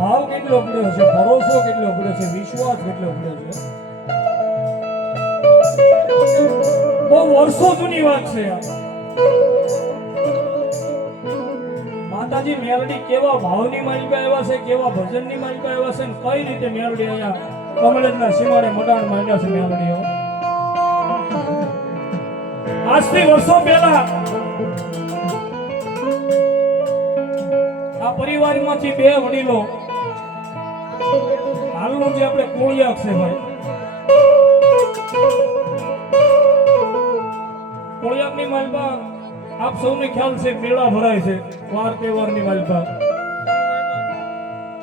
ભાવ કેટલો પડ્યો છે, ભરોસો કેટલો પડ્યો છે, વિશ્વાસ કેટલો પડ્યો છે. બહુ વર્ષો જૂની વાત છે. માતાજી મેલડી કેવા ભાવની માલિકા એવા છે, કેવા ભજનની માલિકા એવા છે, કઈ રીતે મેલડી અહીંયા કમલેશના સીમાડે મડાણ માંડ્યા છે મેલડીઓ. આજથી વર્ષો પહેલા આ પરિવારમાંથી બે વડીલો, હાલનું જે આપણે કોળિયાક છે ભાઈ, કોળિયાકની માલપા આપ સૌને ખ્યાલ છે, મેળા ભરાય છે વાર તહેવારની માલપા.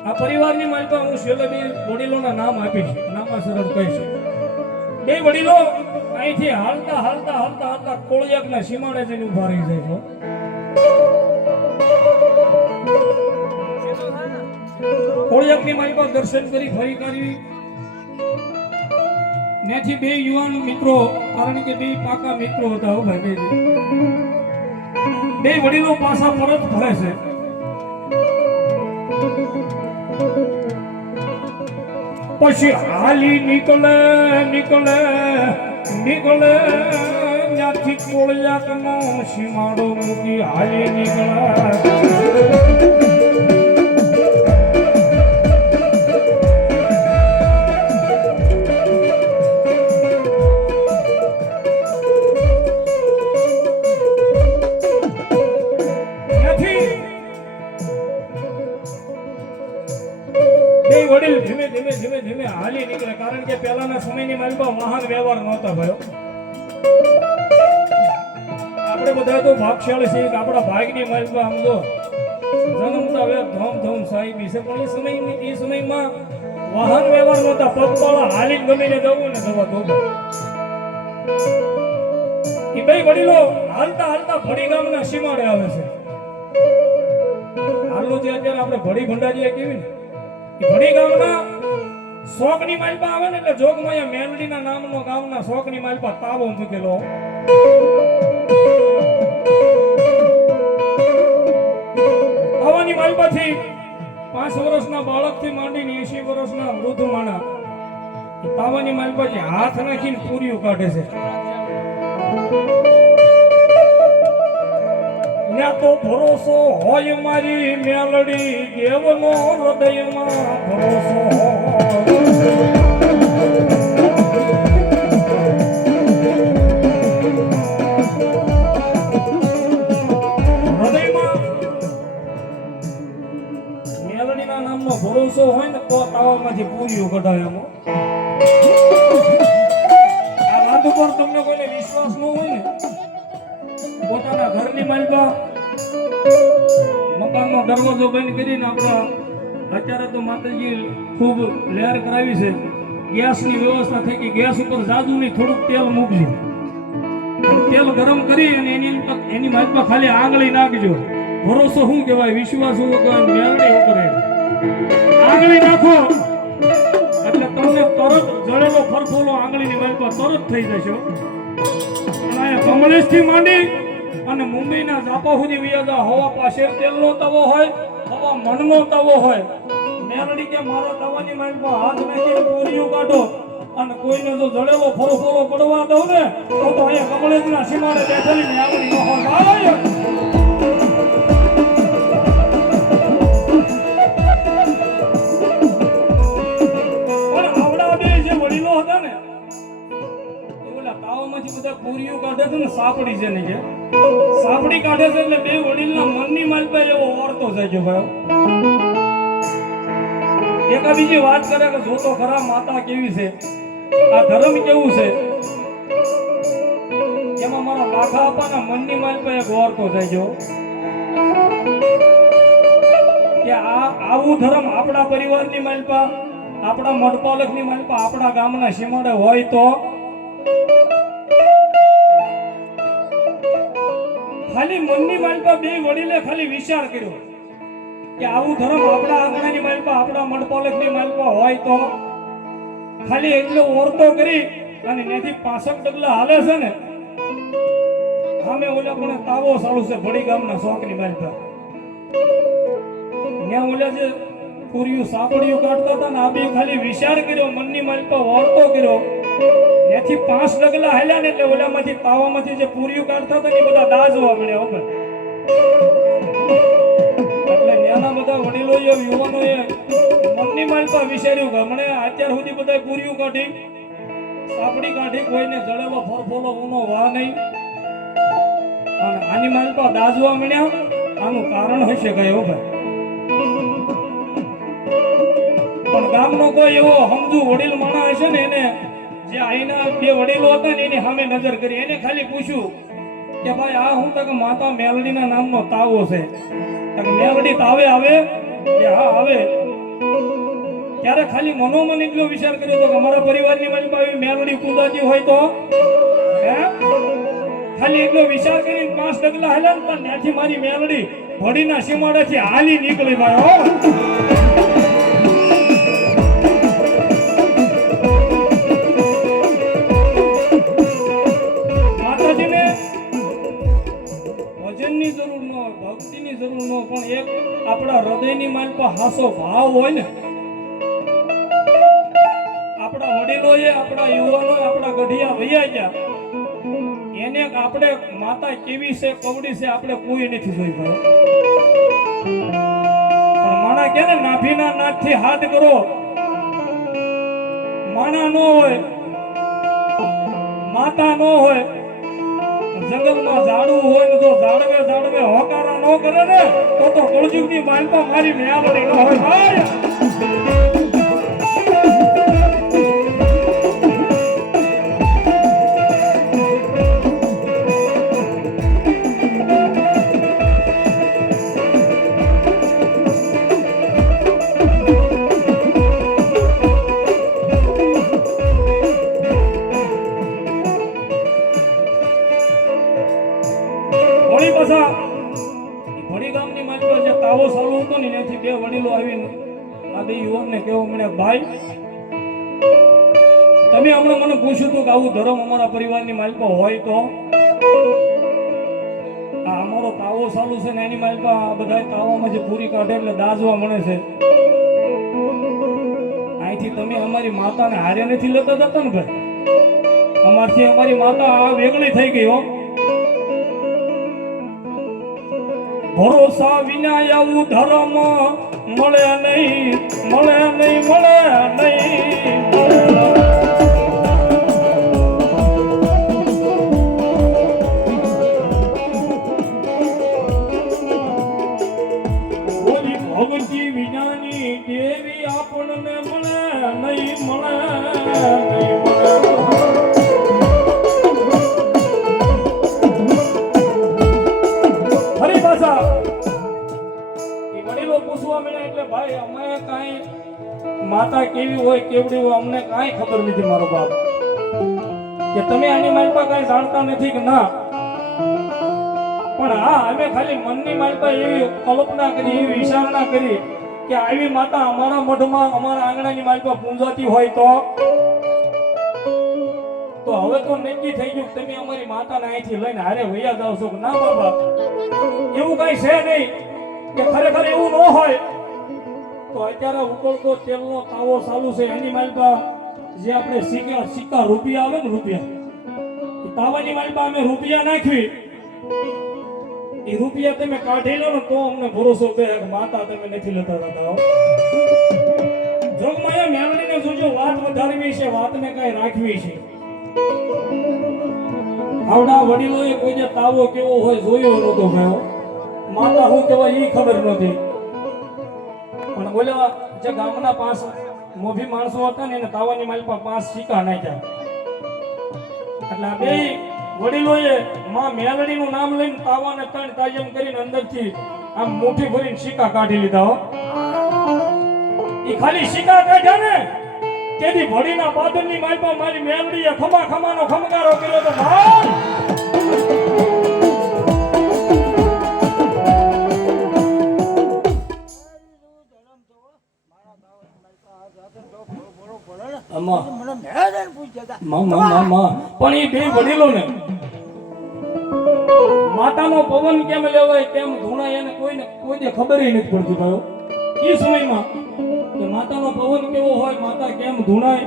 આ પરિવારની માલપા હું છેલ્લે બે વડીલોના નામ આપીશ, નામાસરળ કહીશ. બે વડીલો અહીંથી હાલતા હાલતા હાલતા હાલતા કોળિયાકના સીમાડે જઈને ઉભા રહી જાય છે. કોળિયાકની માલપા દર્શન કરી ફરી કરી ત્યાંથી બે યુવાન મિત્રો, કારણ કે બે પાકા મિત્રો હતા હો ભાઈ, બે વડીલો પાછા પરત ફરે છે. પછી હાલી નીકળે નીકળે નીકળે ત્યાંથી કોળિયાકનો સીમાડો મૂકી હાલી નીકળે. વડીલ ધીમે ધીમે ધીમે ધીમે હાલી નીકળે, કારણ કે પહેલાના સમયની માલપા વાહન વ્યવહાર નહોતા ભયો. આપણે બધા તો ભાગશાળી છીએ કે આપણા ભાગની માલપા આમ તો જન્મતા વે ધોમ ધોમ સાહેબી છે, પણ એ સમયમાં વાહન વ્યવહાર નહોતા. પગપાળા હાલી ગમીને જવું ને જવા દો. એ બે વડીલો હાલતા હાલતા ભડી ગામના સીમાડે આવે છે. હાલનું જે અત્યારે આપણે ભડી ભંડારીએ કેવી ને, ભડી ગામના શોકની માલપા આવે ને એટલે જોગમાયા મેલડીના નામનો ગામના શોકની માલપા તાવો મૂકેલો. તાવાની માલપાથી 5 વર્ષના બાળકથી માંડીને 80 વર્ષના વૃદ્ધ માણા તાવાની માલપાથી હાથ નાખીને પૂરીઓ કાઢે છે. તો ભરોસો હોય મારી મેલડી, દેવનો હૃદયમાં ભરોસો હૃદયમાં મેલડીના નામનો ભરોસો હોય ને તો તાવામાંથી પૂરીઓ કઢાય. આ વાત ઉપર તમને કોઈને વિશ્વાસ ન હોય ને, પોતાના ઘરની માલપા મકાનનો દરવાજો બંધ કરીને, આપણા અત્યારે તો માતાજી ખૂબ લહેર કરાવી છે, ગેસની વ્યવસ્થા થઈ ગઈ. ગેસ ઉપર જાદુની થોડુંક તેલ મૂકજો, તેલ ગરમ કરી અને એની માલપા ખાલી આંગળી નાખજો. ભરોસો શું કહેવાય, વિશ્વાસ શું કહેવાય, મેળડી ઉપર આંગળી નાખો એટલે તમને તરત જળેલો ફરફોલો આંગળીની માલપા તરત થઈ જશે. કમલેશથી માંડી અને મુંબઈના ઝાપા સુધી વિયાદા હવા પાસે તેલનો તવો હોય, હવા મનનો તવો હોય, મેલડી કે મારા તવાની માલપા હાથ નાખીને પૂરીઓ કાઢો અને કોઈને જો જડેલો ફરફોરો પડવા દઉં ને તો અહીંયા કમલેશના સીમાડે બેઠેલી મેલડી નો હોય. પણ આવડા બે જે વડીલો હતા ને, તાવામાંથી બધા પૂરીઓ કાઢે છે ને, સાપડી છે ને, કે સાપડી કાઢે છે એટલે બે વડીલના મનની માલપા એવો ઓરતો જાય છે ભાઈ. એકા બીજી વાત કરે કે જોતો ખરા માતા કેવી છે, આ ધર્મ કેવું છે, એમાં મારા લાખા અપાના મનની માલપા એક ઓરતો જાય છે કે આ આવું ધર્મ આપણા પરિવારની માલપા આપણા મઢપાલકની માલપા આપણા ગામના સીમાડે હોય તો ખાલી મનની માલપા બે વડીલે ખાલી વિચાર કર્યો કે આવું ધર્મ આપણા આંગણાની માલપા આપણા મઢપાલકની માલપા હોય તો ખાલી એટલો ઓરતો કરી અને ત્યાંથી 65 ડગલા હાલે છે ને સામે ઓલા પણ તાવો સાળું છે ભડી ગામના શોખની માલપા ત્યાં ઓલા જે પૂર્યું સાપડિયું કાઢતા હતા ને આ બે ખાલી વિચાર કર્યો મનની માલપા ઓરતો કર્યો ત્યાંથી 5 ડગલા હાલ્યા ને એટલે ઓલામાંથી તાવામાંથી જે પૂર્યું કાઢતા હતા ને બધા દાજવા મળ્યા વગર એટલે ત્યાંના બધા વડીલોએ યુવાનોએ મનની માલપા વિચાર્યું કે હમણે અત્યાર સુધી બધા પૂર્યું કાઢી સાપડી કાઢી કોઈને જડેલો ફરફોલો ઊનો વા નહીં અને આની માલપા દાજવા મળ્યા આનું કારણ હશે કયો ભાઈ પણ ગામનો કોઈ એવો સમજુ વડીલ માણસ હશે ને એને જે અહીંના બે વડીલો હતા ને એની સામે નજર કરી એને ખાલી પૂછ્યું કે ભાઈ આ હું તો માતા મેલડીના નામનો તાવો છે મેલડી તાવે આવે કે હા આવે ત્યારે ખાલી મનોમન એટલો વિચાર કર્યો તો કે અમારા પરિવારની મારી મેલડી કુદાજી હોય તો ખાલી એટલો વિચાર કરીને 5 ડગલા હાલ્યા પણ ત્યાંથી મારી મેલડી ભડીના સીમાડેથી હાલી નીકળી ભાઈ ભજનની જરૂર ન હોય ભક્તિની જરૂર ન પણ એક આપણા હૃદયની માલપા હાસો ભાવ હોય ને આપણા વડીલોએ આપણા યુવાનોએ આપણા ગઢિયા વૈયા ગયા એને આપણે માતા કેવી છે કવડી છે આપણે કોઈ નથી જોઈ ભાઈ પણ માણા કે ને નાભીના નાથથી હાથ કરો માણા નો હોય માતા નો હોય જંગલમાં ઝાડવું હોય ને તો ઝાડવે હોકારા ન કરે ને તો કળજુગની માલપા મારી મેળડી ન હોય ભાઈ ભડી ગામની માલપા જે તાવો સાલો હતો ને ત્યાંથી બે વડીલો આવીને આ બે યુવાનને કહેવા મળ્યા ભાઈ તમે હમણાં મને પૂછ્યું હતું કે આવું ધર્મ અમારા પરિવારની માલપા હોય તો આ અમારો તાવો સાલું છે ને એની માલપા આ બધા તાવામાં જે પૂરી કાઢે એટલે દાજવા મળે છે અહીંથી તમે અમારી માતાને હારે નથી લેતા જતા ને ભાઈ અમારથી અમારી માતા આ વેગળી થઈ ગઈ હો ભરોસા વિના આવું ધર્મ મળે નહીં બોલી ભગતી વિનાની દેવી આપણને મળે નહીં ફરી પાછા વડીલો પૂછવા મળ્યા એટલે ભાઈ અમે કાંઈ માતા કેવી હોય કેવડી હોય અમને કાંઈ ખબર નથી મારો બાપ કે તમે આની માલપા કાંઈ જાણતા નથી કે ના પણ હા અમે ખાલી મનની માલપા એવી કલ્પના કરી એવી વિચારણા કરી કે આવી માતા અમારા મઢમાં અમારા આંગણાની માલપા પૂંજાતી હોય તો હવે તો નક્કી થઈ ગયું તમે અમારી માતાને અહીંથી લઈને હારે વૈયા જાવ છો કે ના બાબા એવું કઈ છે નહીં કે ખરેખર એવું ન હોય તો અત્યારે ઉકળતો તેલનો તાવો ચાલુ છે એની માલપા જે આપણે સિક્કા રૂપિયા આવે ને રૂપિયા એ તાવાની માલપા અમે રૂપિયા નાખવી એ રૂપિયા તમે કાઢી લો ને તો અમને ભરોસો બે માતા તમે નથી લેતા હતા જોગમાયા મેળવીને જોજો વાત વધારવી છે વાતને કઈ રાખવી છે આવડા વડીલોએ કોઈ જે તાવો કેવો હોય જોયો નતો ગયો માતા હું કેવાય એ ખબર નહોતી પણ બોલ્યા જે ગામના 5 મોભી માણસો હતા ને એને તાવાની માલપા 5 સિક્કા નાખ્યા એટલે આ બે વડીલોએ માં મેલડીનું નામ લઈને તાવાને 3 તાજમ કરીને અંદરથી આમ મુઠ્ઠી ભરીને સિક્કા કાઢી લીધા હો એ ખાલી શિકાર કાઢ્યા ને તેથી ભડીના પાદરની માલપા મારી મેલડીએ ખમા ખમાનો ખમકારો કર્યો તો ભાઈ પણ એ બે વડીલો ને માતાનો પવન કેમ લેવાય કેમ ધૂણાય એને કોઈ ખબર નથી પડતી ભાઈઓ એ સમયમાં કે માતાનો પવન કેવો હોય માતા કેમ ધૂણાય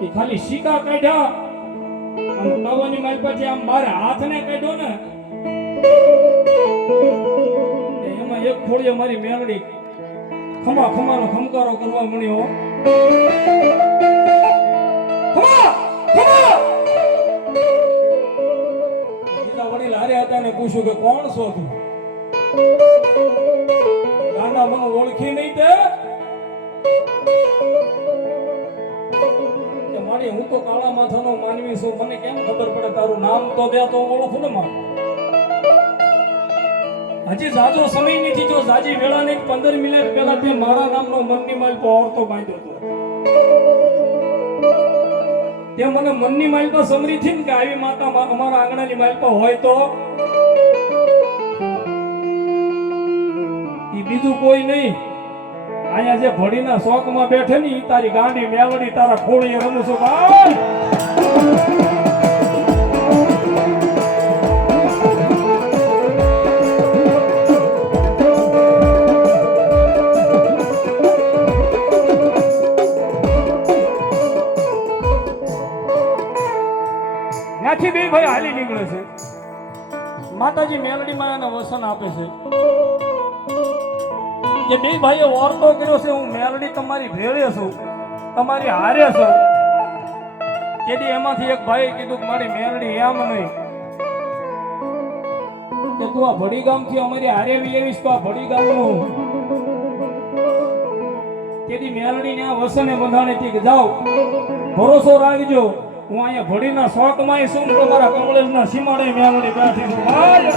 એ ખાલી શીકા કાઢ્યા અને પવનની મારી પછી આમ બાર હાથને કાઢ્યો ને એમાં એક ખોળીએ મારી મેલડી ખમા ખમાનો ખમકારો કરવા મળ્યો ખમા ખમા બીજા વડીલ હારે હતા ને પૂછ્યું કે કોણ છો તું ગાંડા મને ઓળખી નહીં તે મારી હું તો કાળા માથાનો માનવી છું મને કેમ ખબર પડે તારું નામ તો દે તો ઓળખું ને માં હજી જાજો સમય નથી જો જાજી વેળા ને 15 મિનિટ પહેલા તે મારા નામનો મનની માલ પર ઓરતો બાંધ્યો હતો તે મને મનની માલ પર સમરી થી કે આવી માતા અમારા આંગણાની માલ પર હોય તો ઈ બીજું કોઈ નહીં અહીંયા જે ભડીના શોકમાં બેઠે ને ઈ તારી ગાંડી મેલડી તારા ખોળીએ રમું છું ભાઈ ત્યાંથી બે ભાઈ હાલી નીકળે છે માતાજી મેલડી માં વસન આપે છે કે બે ભાઈએ ઓરતો કર્યો છે હું મેલડી તમારી ભેળે છું તમારી હારે છું કેદી એમાંથી એક ભાઈએ કીધું કે મારી મેલડી એમ નહીં કે તું આ ભડી ગામથી અમારી હારે આવીશ તો આ ભડી ગામનું કેદી મેલડી ને આ વસને બંધાણે થી કે જાઓ ભરોસો રાખજો હું અહીંયા ભડીના શોકમાં છું ને તમારા કમળેશના સીમાડે મેલડી બેઠી છું ભાઈ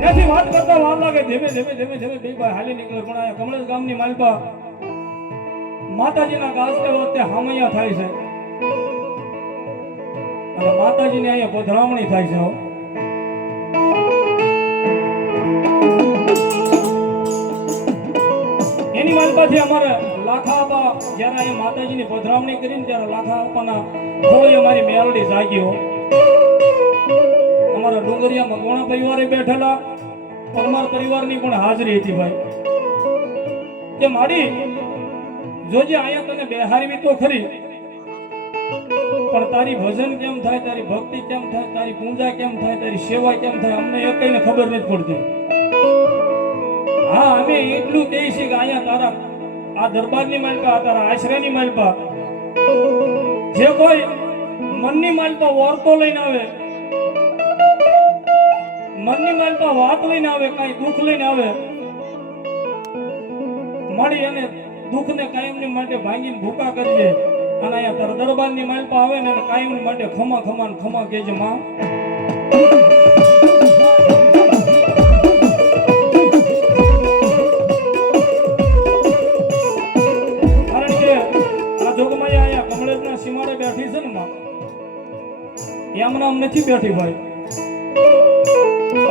ત્યાંથી વાત કરતા વાર લાગે ધીમે ધીમે ધીમે ધીમે બે ભાઈ હાલી નીકળે પણ અહીંયા કમળેશ ગામની માલપા માતાજીના ગાજતે વખતે હામૈયા થાય છે અને માતાજીને અહીંયા પધરામણી થાય છે એની માલપાથી અમારે લાખા આપા જ્યારે અહીંયા માતાજીની પધરામણી કરીને ત્યારે લાખા આપાના ખોળે અમારી મેલડી જાગ્યો અમારા ડુંગરિયામાં ઘણા પરિવારે બેઠેલા પરમાર પરિવારની પણ હાજરી હતી ભાઈ કે મારી જોજે અહીંયા તને બેહારવી તો ખરી પણ તારી ભજન કેમ થાય તારી ભક્તિ કેમ થાય તારી પૂજા કેમ થાય તારી સેવા કેમ થાય અમને એકઈને ખબર નથી પડતી હા અમે એટલું કહી છીએ કે અહીંયા તારા આ દરબારની માલપા તારા આશ્રયની માલપા જે કોઈ મનની માલપા વાર્તો લઈને આવે મનની માલપા વાત લઈને આવે કઈ દુઃખ લઈને આવે મળી અને દુઃખને કાયમની માટે ભાંગીને ભૂકા કરજે અને અહીંયા તારા દરબારની માલપા આવે ને કાયમની માટે ખમા ખમા ને ખમા કહેજે માં સીમાડે બેઠી છે ને માં એમનામ નથી બેઠી ભાઈ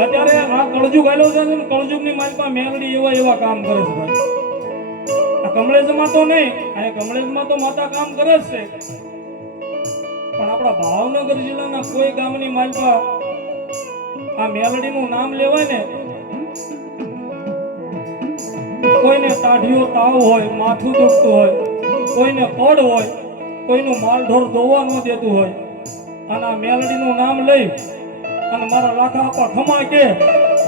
અત્યારે આ કળજુગ આવેલો છે ને કળજુગની માલપા મેલડી એવા કામ કરે છે ભાઈ આ કમળેશમાં તો નહીં આ કમળેશમાં તો માતા કામ કરે જ છે પણ આપણા ભાવનગર જિલ્લાના કોઈ ગામની માલપા આ મેલડીનું નામ લેવાય ને કોઈને તાઢીઓ તાવ હોય માથું દુખતું હોય કોઈને પડ હોય કોઈનું માલઢોર દોવા ન દેતું હોય અને આ મેલડીનું નામ લઈ અને મારા લાખા આપા ખમા કે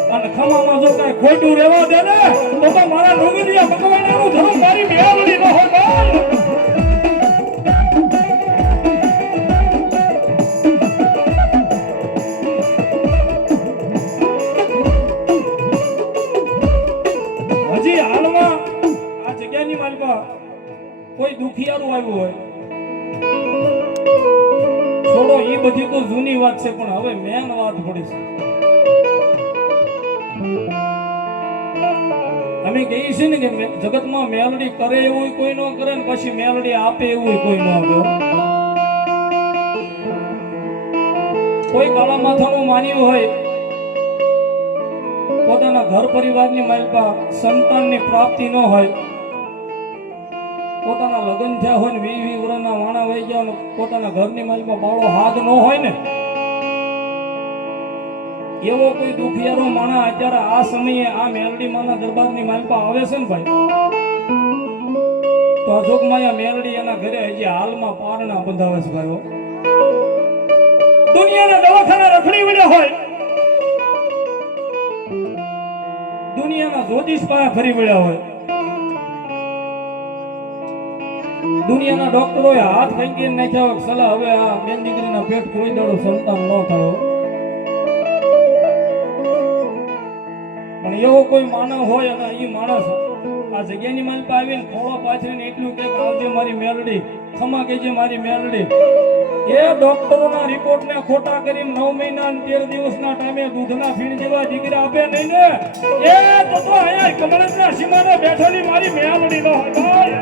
અને ખમામાં જો કઈ ખોટું રહેવા દે ને તો મારા ડુંગરિયા ભગવાનનું ધર્મ મારી મેલડી ન હોય હજી હાલમાં આ જગ્યાની માલપા કોઈ દુખિયારું આવ્યું હોય હવે મેન વાત પડી છે. અમે કહીએ છીએ ને કે જગતમાં મેલડી કરે એવું કોઈ ન કરે ને પછી મેલડી આપે એવું કોઈ ન આપે. કોઈ કાળા માથાનું માન્યું હોય પોતાના ઘર પરિવારની માલપા સંતાનની પ્રાપ્તિ ન હોય, પોતાના લગ્ન થયા હોય ને 20 વર્ષના વાણા વહી ગયા ને પોતાના ઘરની માલપા બાળો હાથ ન હોય ને, એવો કોઈ દુખિયારો માણા અત્યારે આ સમયે આ મેલડી માના દરબારની માલપા આવે છે ને ભાઈ, તો અજોગમાં મેલડી એના ઘરે હજી હાલમાં પારણા બંધાવે છે ભાઈઓ. દુનિયાના દવાખાના રખડી વળ્યા હોય, દુનિયાના જ્યોતિષ પાસે ફરી વળ્યા હોય, દુનિયાના ડોક્ટરોએ હાથ ફેંકી નાખ્યા હોય સલાહ હવે આ બેન દીકરીના પેટ કોઈ દાડો સંતાન ન થયો, પણ એવો કોઈ માનવ હોય અને એ માણસ આ જગ્યાની માલપા આવીને ખોળો પાછળને એટલું કે આવજે મારી મેલડી, ખમા કેજે મારી મેલડી, એ ડોક્ટરોના રિપોર્ટને ખોટા કરીને 9 મહિના અને 13 દિવસના ટાઈમે દૂધના ફીણ જેવા દીકરા આપે નહીં ને, એ તો અહીંયા કમળના સીમાને બેઠેલી મારી મેલડી નો હોય.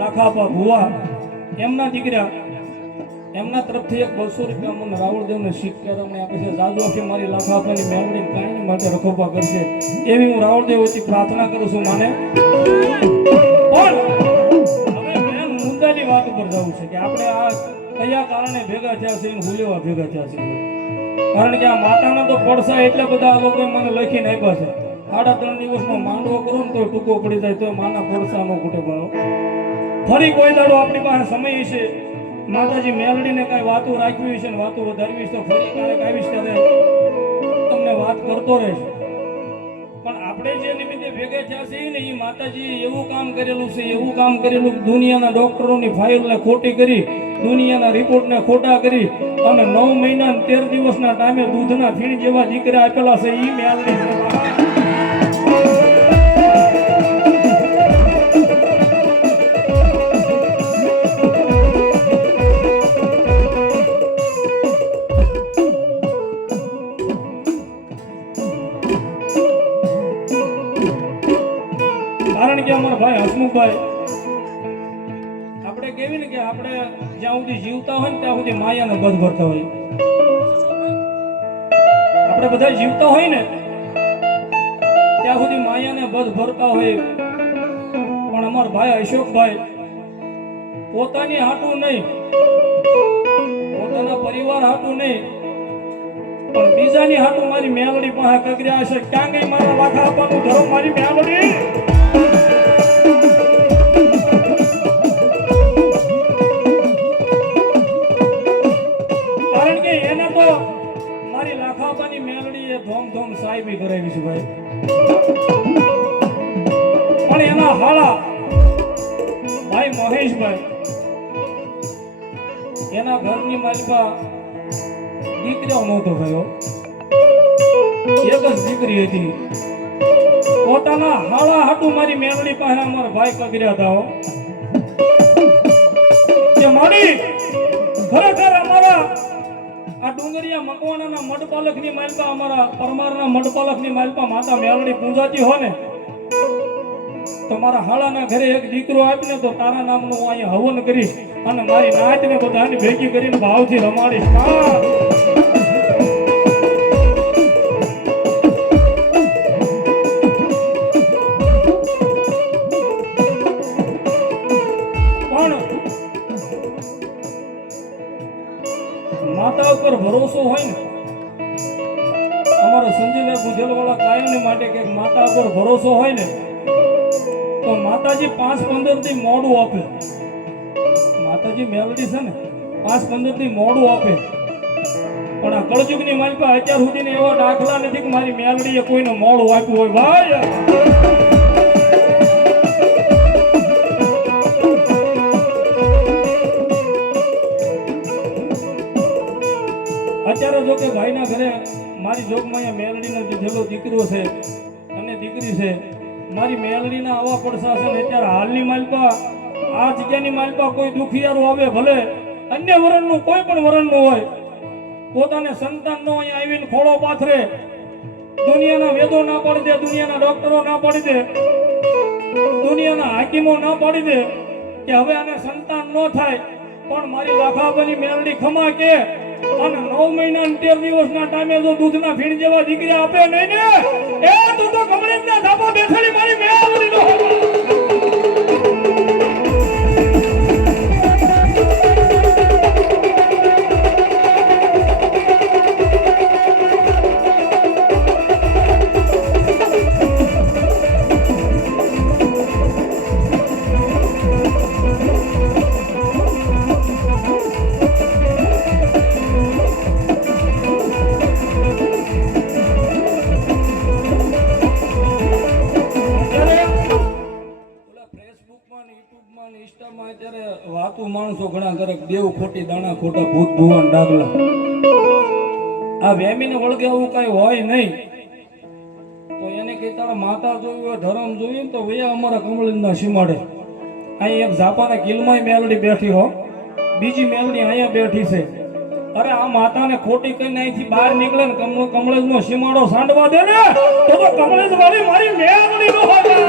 લાખાપા ભુવા એમના દીકરા એમના તરફથી 200 રૂપિયા મને રાવળદેવને શીખ્યા તમને આપે છે. જાદુ આપી મારી લાખાપાની મેલડી કાયમ માટે રખોપા કરશે એવી હું રાવળદેવ વતી પ્રાર્થના કરું છું માને. પણ હવે મેન મુદ્દાની વાત ઉપર જવું છે કે આપણે આ કયા કારણે ભેગા થયા છે અને હુલેવા ભેગા થયા છે. કારણ કે આ માતાના તો પડસા એટલે બધા લોકોએ મને લખીને આપ્યા છે. 3.5 દિવસમાં માંડવો કરો ને તો ટૂંકો પડી જાય તો માના પડસા નો કુટે ભાવ. ફરી કોઈ દાડો આપણી પાસે સમય છે માતાજી મેલડીને કઈ વાતો રાખવી છે ને વાતો વધારવી છે તો ફરી ક્યારેક આવીશ ત્યારે તમને વાત કરતો રહીશ. પણ આપણે જે નિમિત્તે ભેગા થયા છે ને એ માતાજી એવું કામ કરેલું છે, એવું કામ કરેલું દુનિયાના ડોક્ટરોની ફાઇલને ખોટી કરી, દુનિયાના રિપોર્ટને ખોટા કરી અને 9 મહિના 13 દિવસના ટાઈમે દૂધના ફીણ જેવા દીકરા આપેલા છે. એ મેલડી છે. કારણ કે અમારા ભાઈ હસમુખભાઈ આપણે કેવી ને કે આપણે જ્યાં સુધી જીવતા હોય ને ત્યાં સુધી માયાનો બધ ભરતા હોય. આપણે બધા જીવતા હોય ને ત્યાં સુધી માયાને બધ ભરતા હોય. પણ અમારા ભાઈ અશોકભાઈ પોતાની હાટું નહીં, પોતાના પરિવાર હાટું નહીં, પણ બીજાની હાટું મારી મેલડી પાસે કગર્યા હશે. ક્યાં ગઈ મારા લાખા આપવાનું ધરો મારી મેલડી? મારી લાખાબાની મેલડી એ ધોમ સાહેબી કરાવી છે ભાઈ. પણ એના હાળા ભાઈ મહેશભાઈ એના ઘરની માલિકા દીકરીઓ નહોતો થયો, એક જ દીકરી હતી. પોતાના હાળા હાટું મારી મેલડી પાસે અમારા ભાઈ કગર્યા હતા કે મારી ખરેખર અમારા આ ડુંગરિયા મકવાણાના મઢપાલકની માલપા અમારા પરમારના મઢપાલકની માલપા માતા મેલડી પૂજાતી હોય ને તો મારા હાળાના ઘરે એક દીકરો આપીને તો તારા નામનું હું અહીંયા હવન કરીશ અને મારી નાતને બધાની ભેગી કરીને ભાવથી રમાડીશ. માતા ઉપર ભરોસો હોય ને, અમારા સંજયભાઈ બુધેલવાળા કાયમ માટે કે માતા ઉપર ભરોસો હોય ને તો માતાજી 5-15 દી મોડું આપે. માતાજી મેલડી છે ને 5-15 દી મોડું આપે. પણ આ કળજુગની માલિકા અત્યાર સુધી એવા દાખલા નથી કે મારી મેલડીએ કોઈને મોડું આપ્યું હોય ભાઈ. અત્યારે જો કે ભાઈના ઘરે મારી જોગમાં મેલડીનો જે જેલો દીકરો છે અને દીકરી છે, મારી મેલડીના આવા પડસા છે ને અત્યારે હાલની માલપા આ જગ્યાની માલપા કોઈ દુખિયારો આવે ભલે અન્ય વરણનું કોઈ પણ વરણનું હોય, પોતાને સંતાનનો અહીંયા આવીને ખોળો પાથરે, દુનિયાના વેદો ના પાડી દે, દુનિયાના ડોક્ટરો ના પાડી દે, દુનિયાના હાકીમો ના પાડી દે કે હવે આને સંતાન ન થાય, પણ મારી લાખાબાની મેલડી ખમા કે અને 9 મહિના 13 દિવસના ટાઈમે જો દૂધના ફીણ જેવા દીકરી આપે નહીં ને, એ તું તો કમળીના ધાબા બેઠેલી મારી મેલડી નો વાતું માણસો ઘણા કરે દેવ ખોટી દાણા ખોટા ભૂત ભુવન ડાગલા, આ વેમીને વળગે એવું કઈ હોય નહીં, તો એને કઈ તારા માતા જોયું હોય, ધર્મ જોયું તો વયા અમારા કમળના સીમાડે. અહીં એક ઝાપાના કિલમાં મેલડી બેઠી હો, બીજી મેલડી અહીંયા બેઠી છે. અરે આ માતાને ખોટી કઈ અહીંથી બહાર નીકળે ને કમળેજ નો સીમાડો સાંડવા દે ને, તો કમળેજ વાળી મારી મેલડી નો હોય.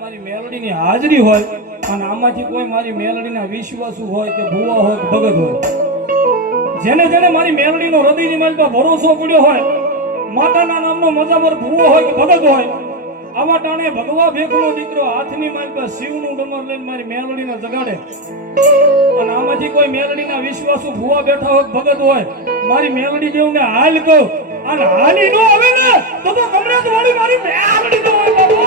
મારી મેલડીની હાજરી હોય અને આમાંથી કોઈ મારી મેલડીના વિશ્વાસુ હોય કે ભુવા હોય કે ભગત હોય, જેને જેને મારી મેલડીનો હૃદયની માલપા ભરોસો પડ્યો હોય, માતાના નામનો મજાબર ભુવો હોય કે ભગત હોય, આવા ટાણે ભગવા ભેખનો દીકરો હાથની માલપા શિવનું ડમર લઈને મારી મેલડીને જગાડે અને આમાંથી કોઈ મેલડીના વિશ્વાસુ ભુવા બેઠા હોય ભગત હોય, મારી મેલડી જેવું ને હાલ કહું અને હાલી નો આવે ને તો કમરેજ વાળી મારી મેલડી તો હોય બાબા.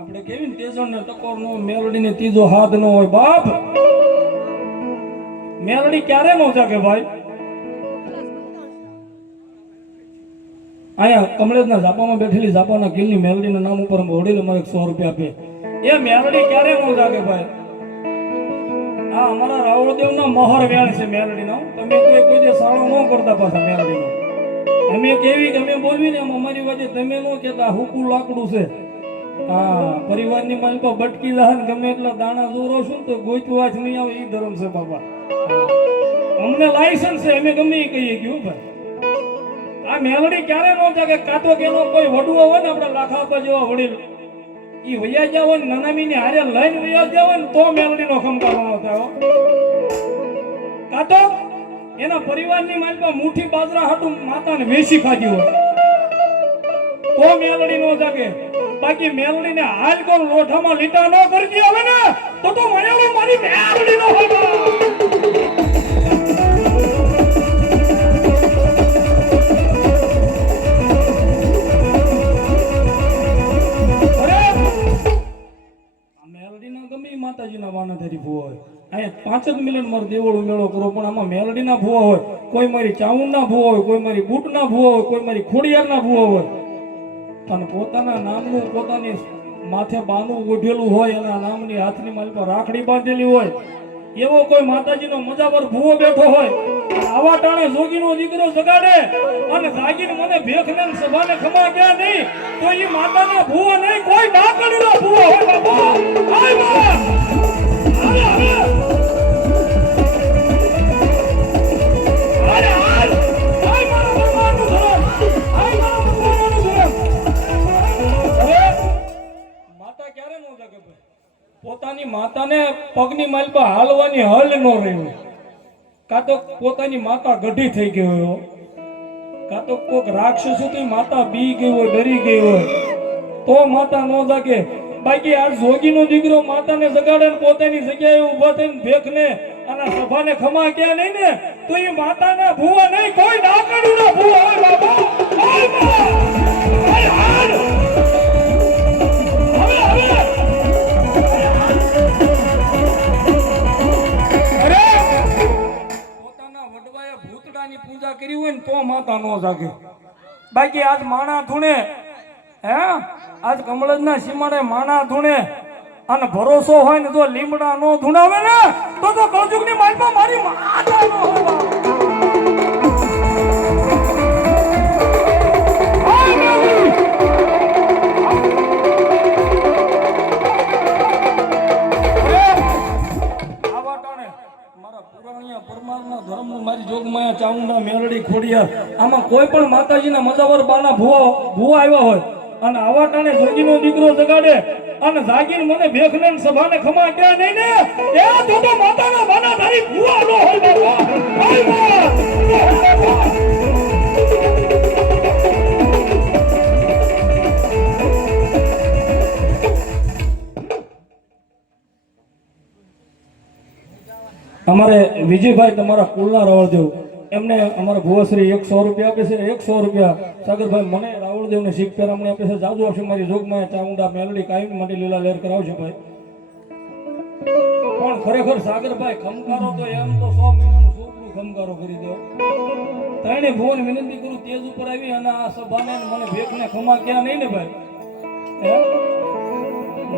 આપણે કેવી ને તેજણ ને ટકોર નો, મેલડીને ત્રીજો હાથ નો હોય બાપ. મેલડી ક્યારે નો જાગે ભાઈ? અહીંયા કમળેજના ઝાપામાં બેઠેલી ઝાપાના કિલની મેલડીના નામ ઉપર વડીલે મારે 100 રૂપિયા આપે, એ મેલડી ક્યારે નો જાગે ભાઈ? આ અમારા રાવળદેવના મહર વેણ છે મેલડીનો. તમે કોઈ દે સાળો ન કરતા પાછા મેલડીનો. અમે કેવી અમે બોલવી ને અમારી વચ્ચે તમે નો કહેતા હુકુ લાકડું છે. હા, પરિવારની માલપા બટકી રહે ને ગમે એટલા દાણા જોરો છું તો ગોઈતું જ નહીં આવે, એ ધર્મ છે બાબા. અમને લાયસન્સ છે, અમે ગમે એ કહીએ ગયું ભાઈ. આ મેલડી ક્યારે નો જાગે? કાતો કેનો કોઈ વડવો હોય ને આપણા લાખાપા જેવા વડીલ, ઈ વૈયા ગયા હોય ને નનામીની હારે લઈને વૈયા ગયા હોય ને તો મેલડીનો ખમકારવાનો થાય. કાતો એના પરિવારની માલપા મુઠ્ઠી બાજરા હાટું માતાને વેસી ખાધી હોય તો મેલડી નો જાગે. બાકી મેલડીને હાલ કોણ લોઠામાં લીટા ન કરજી આવે ને તો મયાળો મારી મેલડી નો હોય. માતાજીના વાનાધારી ભૂવા હોય, અહીંયા 5 જ મિલિયન મારો દેવળો મેળો કરો, પણ આમાં મેલડીના ભૂવા હોય, કોઈ મારી ચાઉંડના ભૂવા હોય, કોઈ મારી બૂટના ભૂવા હોય, કોઈ મારી ખોડિયારના ભૂવા હોય, અને પોતાના નામનું પોતાની માથે બાનું ઓઢેલું હોય, એના નામની હાથની માલ પર રાખડી બાંધેલી હોય, એવો કોઈ માતાજીનો મજાબર ભૂવો બેઠો હોય, આવા ટાણે જોગીનો દીકરો જગાડે અને જાગીને મને ભેખને સભાને ખમા ગયા નહીં તો એ માતાના ભૂવો નહીં, કોઈ ડાકડીનો ભૂવો હોય બાપા. આય બા અરે અરે અરે આય મારા ભગવાનનું ધરમ, આય મારા ભગવાનનું ધરમ. અરે માતા ક્યારે નો જાગે ભાઈ? પોતાની માતાને પગની માલપા હાલવાની હલ ન રહ્યો, કાં તો પોતાની માતા ગઢી થઈ ગઈ હોય, કાં તો કોઈક રાક્ષસોથી માતા બી ગઈ હોય, ડરી ગઈ હોય તો માતા ન જાગે. બાકી આ જોગીનો દીકરો માતાને જગાડે ને પોતાની જગ્યાએ ઊભા થઈને ભેખને અને સભાને ખમા ક્યાં નહીં ને તો એ માતાના ભૂવા નહીં, કોઈ ડાકડીના ભૂવા હોય બાબા. માતા નો જાગે. બાકી આજ માણા ધૂણે હે આજ કમળજના સીમાડે માણા ધૂણે અને ભરોસો હોય ને તો લીમડા નો ધૂણાવે ને તો કળજુગની માલમાં મારી માતા નો હોય. મારી જોગમાયા ચામુંડા મેલડી ખોડિયાર આમાં કોઈ પણ માતાજીના મજાવર બાના ભુવા આવ્યા હોય અને આવા ટાણે જોગીનો દીકરો જગાડે અને જાગીને મને ભેખને સભાને ખમા કે નહીં ને એ તો માતાના બાના ધારી ભુવા નો હોય બાબા. અમારે વિજયભાઈ તમારા કુલના રાવળદેવ એમને અમારા ભુવાશ્રી 100 રૂપિયા આપે છે. 100 રૂપિયા સાગરભાઈ મને રાવળદેવને શીખ પેરામણી આપે છે. જાજુ આપશે મારી જોગમાં ચામુંડા મેલડી કાયમ માટે લીલા લહેર કરાવશે ભાઈ. પણ ખરેખર સાગરભાઈ ખમકારો તો એમ તો 100 મહિનાનું છોકરું ખમકારો કરી દો. ત્રણે ભુવન વિનંતી કરું તેજ ઉપર આવી અને આ સભાને મને ભેખને ખમા ક્યાં નહીં ને ભાઈ.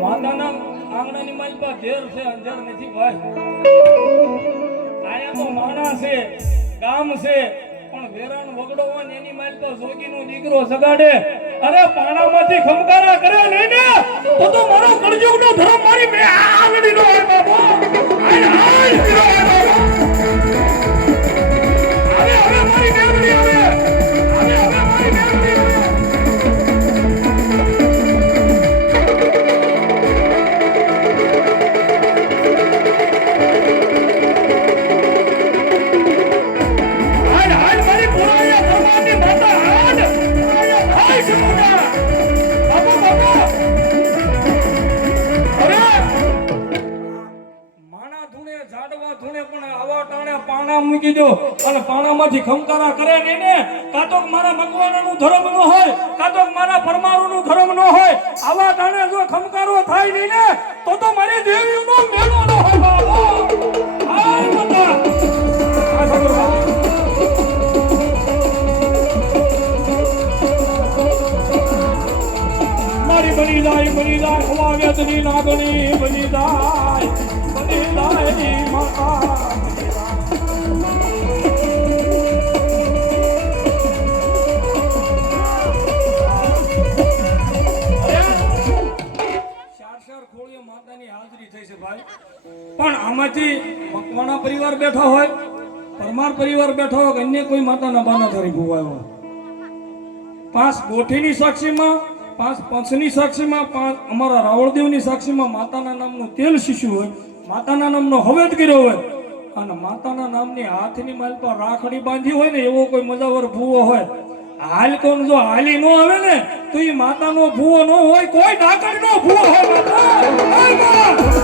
માતાના આંગણાની માલપા ધેર છે અંધાર નથી ભાઈ. આયા તો માણા છે ગામ છે પણ વેરાણ વગડો હોય ને એની માલપા જોગીનો દીકરો જગાડે અરે પાણામાંથી ખમકારા કરે નહીં ને તો મારો કળજુગનો ધર્મ મારી મેઆલડી નો હોય બાબા. અરે મારી મેઆલડી આવે. મારી મેઆલડી આવે. મૂકી દો અને પાણામાંથી ખમકારા કરે નહીં ને કાં તો મારા ભગવાનનું ધર્મ ન હોય કાં તો મારા પરમાણુનું ધર્મ ન હોય. આવા ટાણે જો ખમકારો થાય નહીં ને તો મારી દેવીનો મેળો ન હોય બાબા. હાય માતા આ ભગવાન મારી બની જાય ખવા વેદની લાગણી બની જાય માતા. પણ આમાંથી મકવાણા પરિવાર બેઠા હોય પરમાર પરિવાર બેઠા હોય અન્ય કોઈ માતાના બાના ધારી ભૂવા હોય 5 ગોઠીની સાક્ષીમાં 5 પંચની સાક્ષીમાં 5 અમારા રાવળદેવની સાક્ષીમાં માતાના નામનું તેલ શીશું હોય માતાના નામનો હવેદ કર્યો હોય અને માતાના નામની હાથની માલ પર રાખડી બાંધી હોય ને એવો કોઈ મજાવર ભૂવો હોય. હાલ કોણ જો હાલી નો આવે ને તો એ માતાનો ભૂવો ન હોય કોઈ ડાકરનો ભૂવો હોય માતા.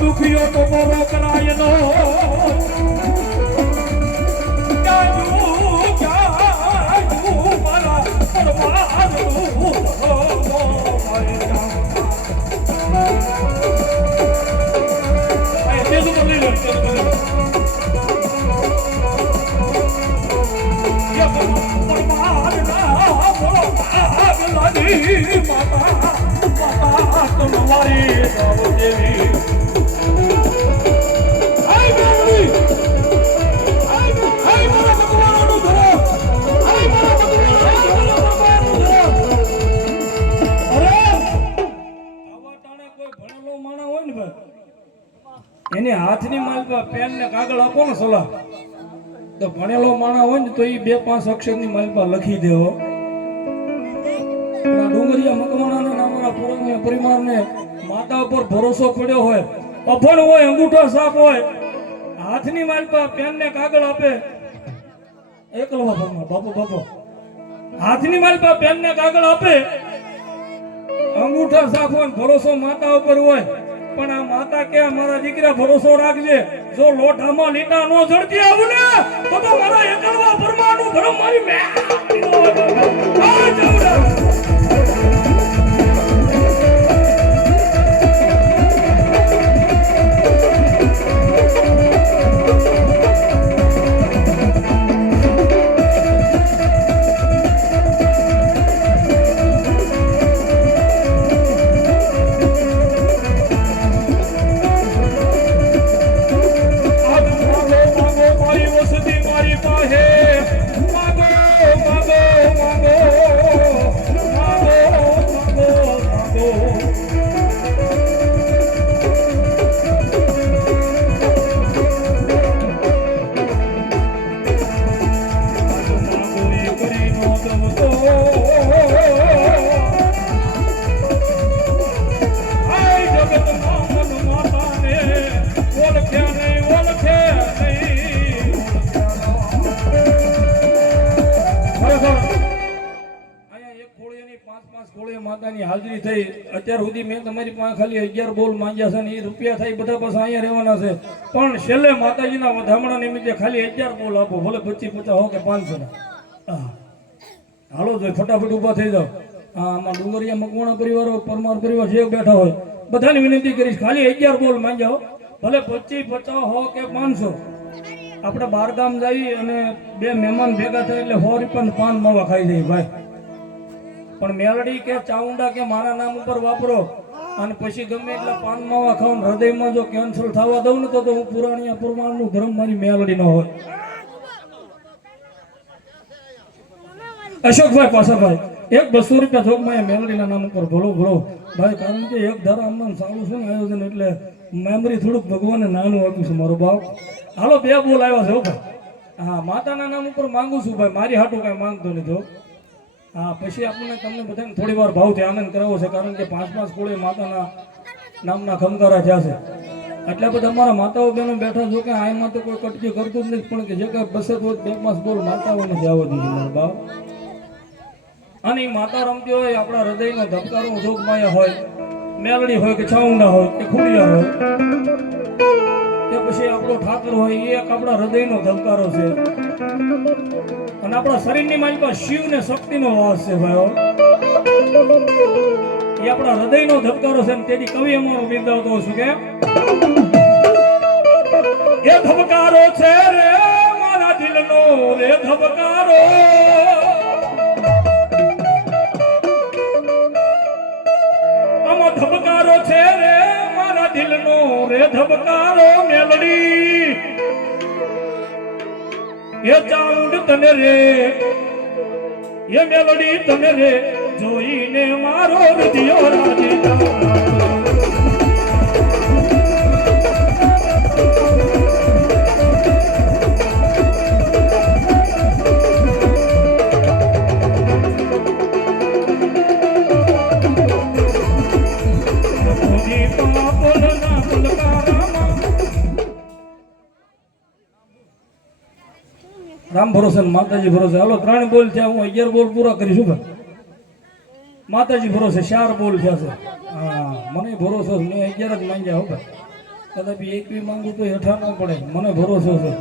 દુખિયો તો બોલો કરાય નો એને હાથની માલપા પેન ને કાગળ આપો ને સલાહ તો ભણેલો માણા હોય ને તો એ 2-5 અક્ષરની માલપા લખી દેવો. ડુંગરિયા મકવાણાના નામના પરિવારને માતા ઉપર ભરોસો પડ્યો હોય અભણ હોય અંગૂઠો સાપ હોય હાથની માલપા પેન ને કાગળ આપે એકલવા ભગવાન બાપુ હાથની માલપા પેન ને કાગળ આપે અંગૂઠા સાપ હોય ભરોસો માતા ઉપર હોય પણ આ માતા કે મારા દીકરા ભરોસો રાખજે, જો લોટામાં લીટા નો જડતી આવું ને તો મારા એકલવા પરમાનું ધર્મ મારી મે આ જવડા માતાની હાજરી થઈ. અત્યાર સુધી મેં તમારી પાસે ખાલી 11 બોલ માંગ્યા છે ને એ રૂપિયા થાય બધા પાસે અહીંયા રહેવાના છે, પણ છેલ્લે માતાજીના વધામણા નિમિત્તે ખાલી 11 બોલ આપો, ભલે 25 50 હો કે 500 ના. હાલો જોઈ ફટાફટ ઊભા થઈ જાઓ. હા, આમાં ડુંગરિયા મકવાણા પરિવારો પરમાર પરિવાર જે બેઠા હોય બધાને વિનંતી કરીશ, ખાલી 11 બોલ માંગ્યા, ભલે 25 50 હો કે 500. આપણે બાર ગામ જઈ અને 2 મહેમાન ભેગા થાય એટલે 100 રૂપિયા પાન માવા ખાઈ જાય ભાઈ. પણ મેલડી કે ચાઉંડા કે મારા નામ ઉપર વાપરો અને પછી ગમે એટલા પાન માવા ખાવ હૃદયમાં જો કેન્સલ થવા દઉં ને તો હું પુરાણિયા પુરમાણનું ધર્મ મારી મેલડી નો હોય. અશોકભાઈ પાસાભાઈ 200 રૂપિયા જોગમાં મેલડીના નામ ઉપર ભલો ભલો ભાઈ, કારણ કે એક ધારા આમાં સારું છે ને આયોજન એટલે મેમરી થોડુંક ભગવાને નાનું આપ્યું છે મારો બાપ. હાલો 2 બોલ આવ્યા છે ભાઈ. હા, માતાના નામ ઉપર માંગુ છું ભાઈ, મારી હાટું કઈ માંગતો નથી. હા, પછી આપણને તમને બધાને થોડી વાર ભાવથી આનંદ કરાવવો છે, કારણ કે 5 કોળે માતાના નામના ખમકારા થયા છે. એટલે બધા અમારા માતાઓ બહેનો બેઠા છો કે આમાં તો કોઈ કટકી કરતું જ નથી, પણ કે જે કઈ બસે તો 2 બોલ માતાઓને જવા દીધી મારા બાપ. અને એ માતા રમતી હોય, આપણા હૃદયનો ધબકારો જોગમાયા હોય, મેલડી હોય કે ચાઉંડા હોય કે ખુડિયા હોય કે પછી આપણો ઠાકર હોય, એ એક આપણા હૃદયનો ધબકારો છે. અને આપણા શરીરની માલિકા શિવ ને શક્તિનો વાસ છે ભાઈઓ, એ આપણા હૃદયનો ધબકારો છે. તેથી કવિ અમારો બિરદાવતો છું કે એ ધબકારો છે રે મારા દિલનો રે ધબકારો, આમાં ધબકારો છે રે મારા દિલનો રે ધબકારો. મેલડી એ ચાઉંડ તને રે, એ મેલડી તને રે, જોઈને મારો હૃદય રાજી થાય. રામ ભરોસે માતાજી ભરોસે. હાલો 3 બોલ થયા, હું 11 બોલ પૂરા કરીશું ભાઈ. માતાજી ભરોસે 4 બોલ થયા છે. હા, મને ભરોસો છે, મેં 11 જ માંગ્યા હો ભાઈ, કદાપી 21 માંગુ તો હેઠા ન પડે, મને ભરોસો છે,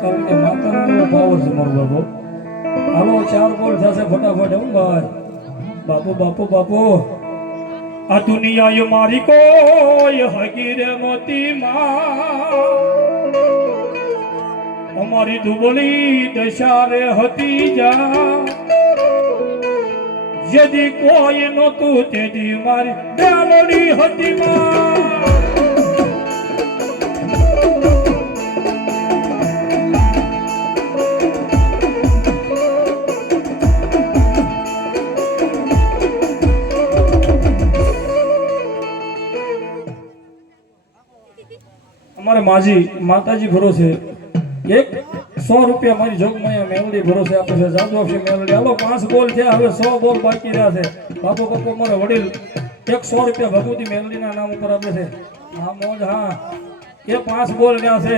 કારણ કે માતાનો એવો પાવર છે મારો બાપુ. હાલો 4 બોલ થશે ફટાફટ. હું ભાઈ બાપુ બાપુ બાપુ, આ દુનિયા મારી કોઈ હગીરે નહોતી માં, અમારી દુબળી દશા રે હતી જા, જેદી કોઈ નહોતું તેદી મારી મેલડી હતી માં. અમારે માજી માતાજી ભરોસે 100 રૂપિયા મારી જોગમાયા મેલડી ભરોસે આપે છે. જાદુ આપશે મેલડી. હાલો 5 બોલ છે, હવે 100 બોલ બાકી રહ્યા છે. બાપુ બાપુ મારા વડીલ 100 રૂપિયા ભગવતી મેલડીના નામ ઉપર આપે છે. હા મોજ. હા, એ 5 બોલ રહ્યા છે.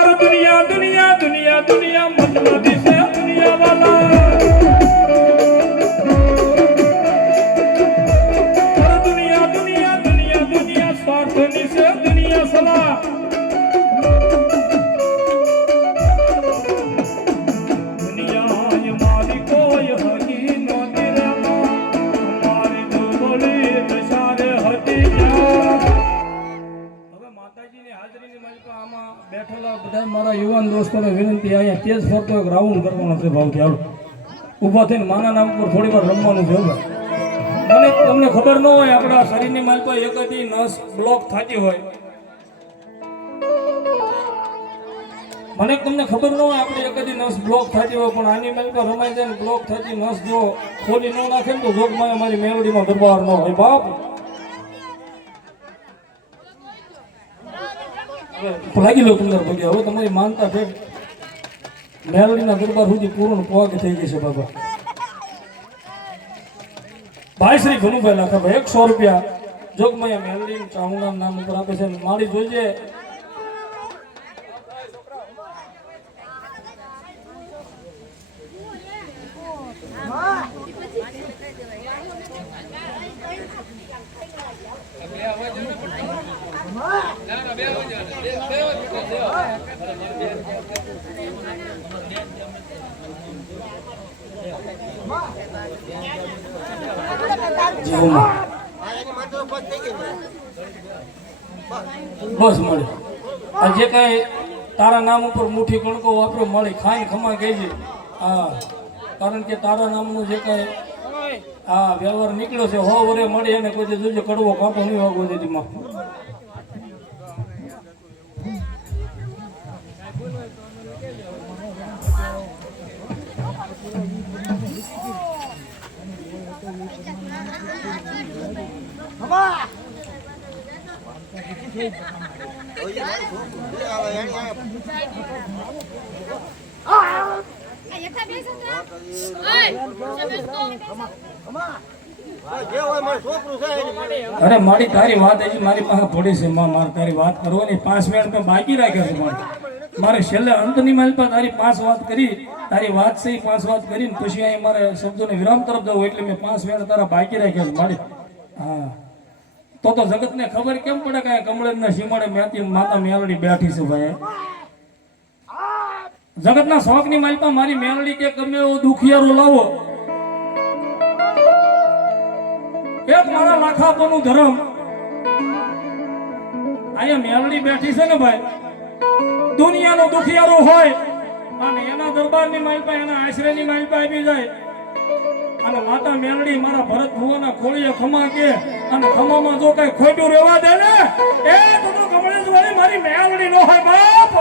અરે દુનિયા દુનિયા દુનિયા દુનિયા મતલબી છે દુનિયા વાલા, દુનિયા દુનિયા દુનિયા દુનિયા વિનંતી અહીંયા તેજ ફરતો એક રાઉન્ડ કરવાનો છે ભાવથી હાલો ઊભા થઈને માના નામ પર થોડી વાર રમવાનું છે ભાઈ મને તમને ખબર ન હોય આપણા શરીરની માલ પર એકથી નસ બ્લોક થતી હોય મને તમને ખબર ન હોય આપણે એકદી નસ બ્લોક થતી હોય પણ આની માલ પર રમાઈ જાય ને બ્લોક થતી નસ જો ખોલી ન નાખે ને તો જોગમાં અમારી મેલોડીમાં દરબાર ન હોય બાપ લાગી લો 15 ભગ્યા હવે તમારી માનતા છે મેલોડીના દરબાર સુધી પૂર્ણ પોગ થઈ ગઈ છે બાબા ભાઈ શ્રી ભનુભાઈ લાખાભાઈ 100 રૂપિયા જોગમાયા મેલડી ચામુંડા નામ ઉપર આપે છે મારી જોઈજે બસ મળે આજે કઈ તારા નામ ઉપર મુઠ્ઠી કણકો વાપરો મળી ખાઈને ખમા કહેજે હા કારણ કે તારા નામનું જે કઈ આ વ્યવહાર નીકળ્યો છે હો વરે મળી એને કોઈ જોજો કડવો કાંટો નહીં વાગવો દીધીમાં અરે મારી તારી વાત હજી મારી પાસે પડી છે મારે તારી વાત કરવાની 5 મિનિટ મેં બાકી રાખ્યા છે મારે છેલ્લે અંતની મારી પાસે તારી 5 વાત કરી તારી વાત છે 5 વાત કરીને પછી અહીં મારે શબ્દોને વિરામ તરફ જવું એટલે મેં 5 મિનિટ તારા બાકી રાખ્યા છે મારી હા તો જગતને ખબર કેમ પડે કે કમળેજના સીમાડે મેતી માતા મેલડી બેઠી છે ભાઈ જગતના શોખની માલપા મારી મેલડી કે ગમે એવો દુખિયારો લાવો એક મારા લાખાપોનું ધર્મ અહીંયા મેલડી બેઠી છે ને ભાઈ દુનિયાનો દુખિયારો હોય અને એના દરબારની માલપા એના આશ્રયની માલપા આવી જાય અને માતા મેલડી મારા ભરત ભુવાના ખોળીએ ખમા કે અને ખમામાં જો કઈ ખોટું રહેવા દે ને એ તો કમળેજ વાળી મારી મેલડી નો હોય બાપ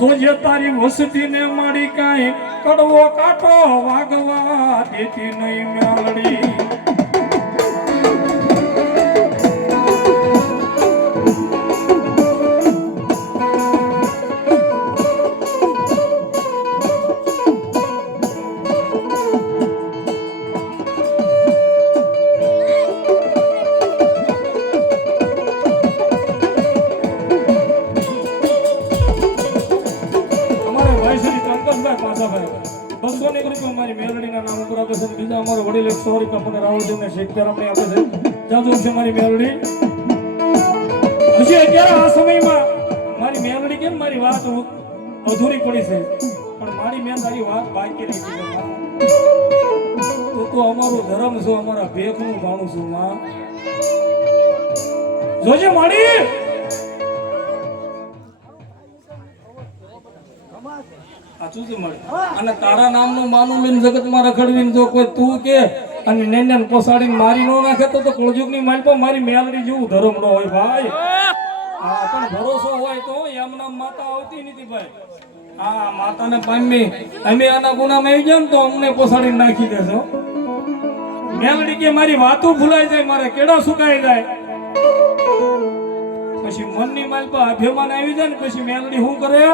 જોજે તારી વસતી ને મારી કાંઈ કડવો કાંટો વાગવા દેતી નહીં મેલડી મારી મેલડીના નામ ઉપર આપે છે બીજા અમારો વડીલ 100 રૂપિયા મને રાવળદેવને શેખતરામને આપે છે જાદુ છે મારી મેલડી હજી અત્યારે આ સમયમાં મારી મેલડી કેમ મારી વાત અધૂરી પડી છે પણ મારી મેં તારી વાત બાકી રહી છે તો અમારું ધર્મ છે અમારા ભેખનું જાણું છું માં જોજે માડી અને તારા નામનું માનું લઈને જગતમાં રખડવીને જો કોઈ તું કે અને નેન્યાને પોસાડીને મારી નો નાખે તો કળજુગની માલ પર મારી મેલડી જેવું ધર્મ ન હોય ભાઈ હા પણ ભરોસો હોય તો એમ નામ માતા આવતી નથી ભાઈ હા માતાને પામી અમે આના ગુનામાં આવી જાય ને તો અમને પોસાડીને નાખી દેશો મેલડી કે મારી વાતો ભૂલાઈ જાય મારે કેડા સુકાઈ જાય પછી મનની માલ પર અભિમાન આવી જાય ને પછી મેલડી શું કરે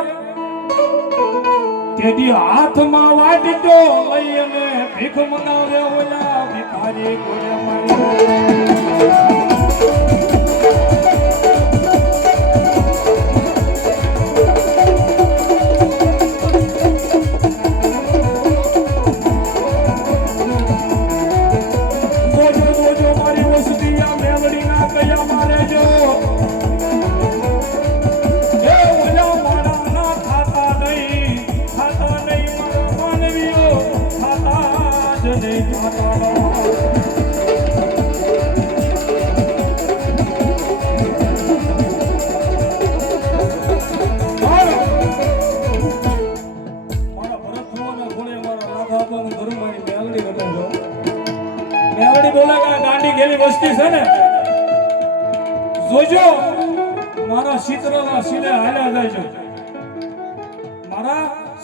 તેદી હાથમાં વાટતો લઈ અને ભીખ મંગાવે ઓલા ભિખારી ગોળે મારી વસતી આ મેલડી ના કયા મારે જો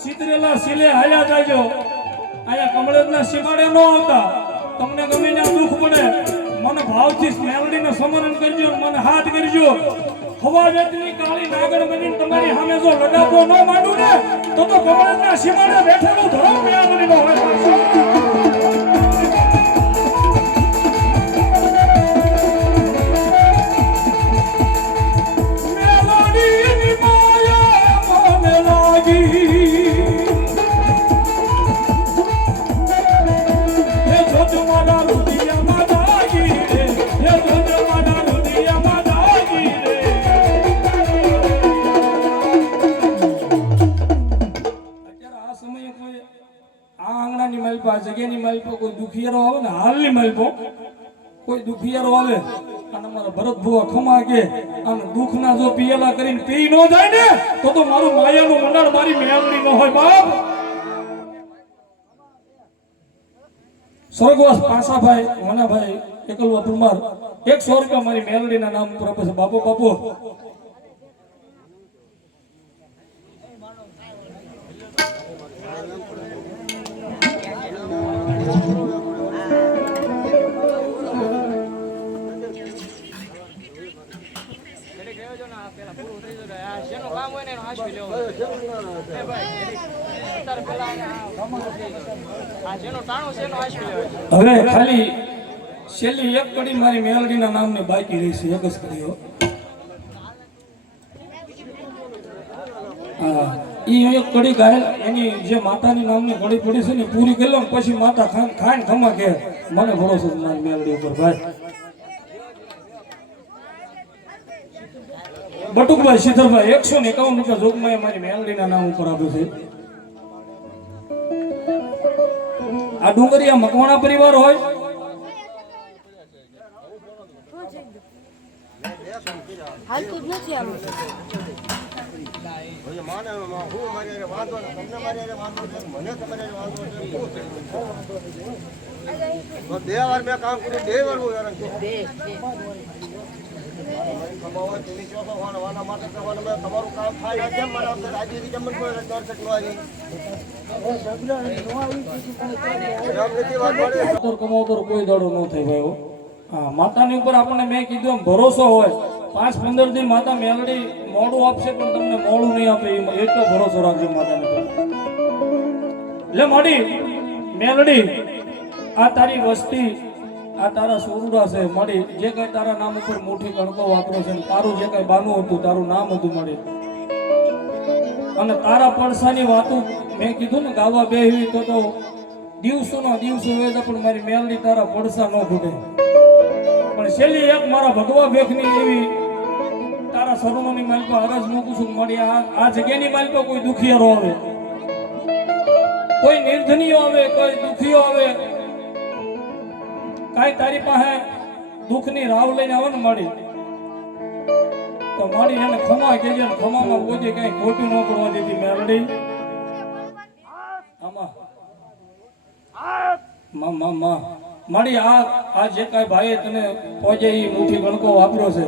સિતરેલા સિલે હાલ્યા જાજો અહીંયા કમળેજના સીમાડે ન આવતા તમને ગમે ત્યાં દુઃખ પડે મને ભાવથી મેલડીને સમરણ કરજો મને હાથ કરજો હવા વેતની કાળી નાગણ બનીને તમારી સામે જો લડાવો ન માંડું ને તો કમળેજના સીમાડે બેઠેલું ધર્મ મેલડીનો હોય જગ્યાની માલિકો કોઈ દુખિયારો આવે ને હાલની માલિકો કોઈ દુખિયારો આવે અને અમારા ભરત ભુવા ખમા કે અને દુઃખના જો પિયેલા કરીને પી ન જાય ને તો મારું માયાનું મંડળ મારી મેલડી ન હોય બાપ સ્વર્ગવાસ પાસાભાઈ મનાભાઈ એકલવા પરમાર 100 રૂપિયા મારી મેલડીના નામ ઉપર આપે છે બાપો બાપો હવે ખાલી છેલ્લી એક કડી મારી મેલડીના નામની બાકી રહી છે એક જ કડીઓ ઈ એક કડી ગાયલ એની જે માતાની નામની કડી પડી છે ને પૂરી કરી લો ને પછી માતા ખાઈને ખમા કે મને ભરોસો મારી મેલડી ઉપર ભાઈ બટુકભાઈ શીતળભાઈ 151 રૂપિયા જોગમાં મારી મેલડીના નામ ઉપર આપે છે આ ડુંગરિયા મકવાણા પરિવાર હોય હાલતું જ નથી આમ માને હું મારી વાંધો તમને મારી વાંધો મને તમારે વાંધો બે વાર મેં કામ કર્યું 2 વાર હું હેરાન છું તમારું કામ થાય કેમ મારા આજે જમન કોઈ દાડો ન થાય ભાઈ હા માતાની ઉપર આપણને મેં કીધું ભરોસો હોય 5-15 દી માતા મેલડી મોડું આપશે પણ તમને મોડું નહીં આપે એટલો ભરોસો રાખજો માતાને લે મોડી મેલડી આ તારી વસ્તી આ તારા સોરુડા છે મળી જે કઈ તારા નામ ઉપર મોટી કણકો વાપરો છે તારું જે કઈ બાનું હતું તારું નામ હતું મળી અને તારા પડસાની વાતો મેં કીધું ને ગાવા બેહવી તો દિવસોના દિવસો વેદા પણ મારી મેલડી તારા પડસા ન ખૂટે પણ છેલ્લી એક મારા ભગવા ભેખની એવી તારા સરુણોની માલિકો અરજ મૂકું છું મળી આ જગ્યાની માલિકો કોઈ દુખિયારો આવે કોઈ નિર્ધનીઓ આવે કોઈ દુખીઓ આવે કાઈ તારી પાસે દુઃખની રાવ લઈને આવે ને મળી તો મળી એને ખમા કેજે ને ખમામાં કોઈ કઈ ખોટું ન પડવા દેતી મેલડી આમાં મળી આ જે કઈ ભાઈ તને પહોંચે એ મુઠ્ઠી ગણકો વાપરો છે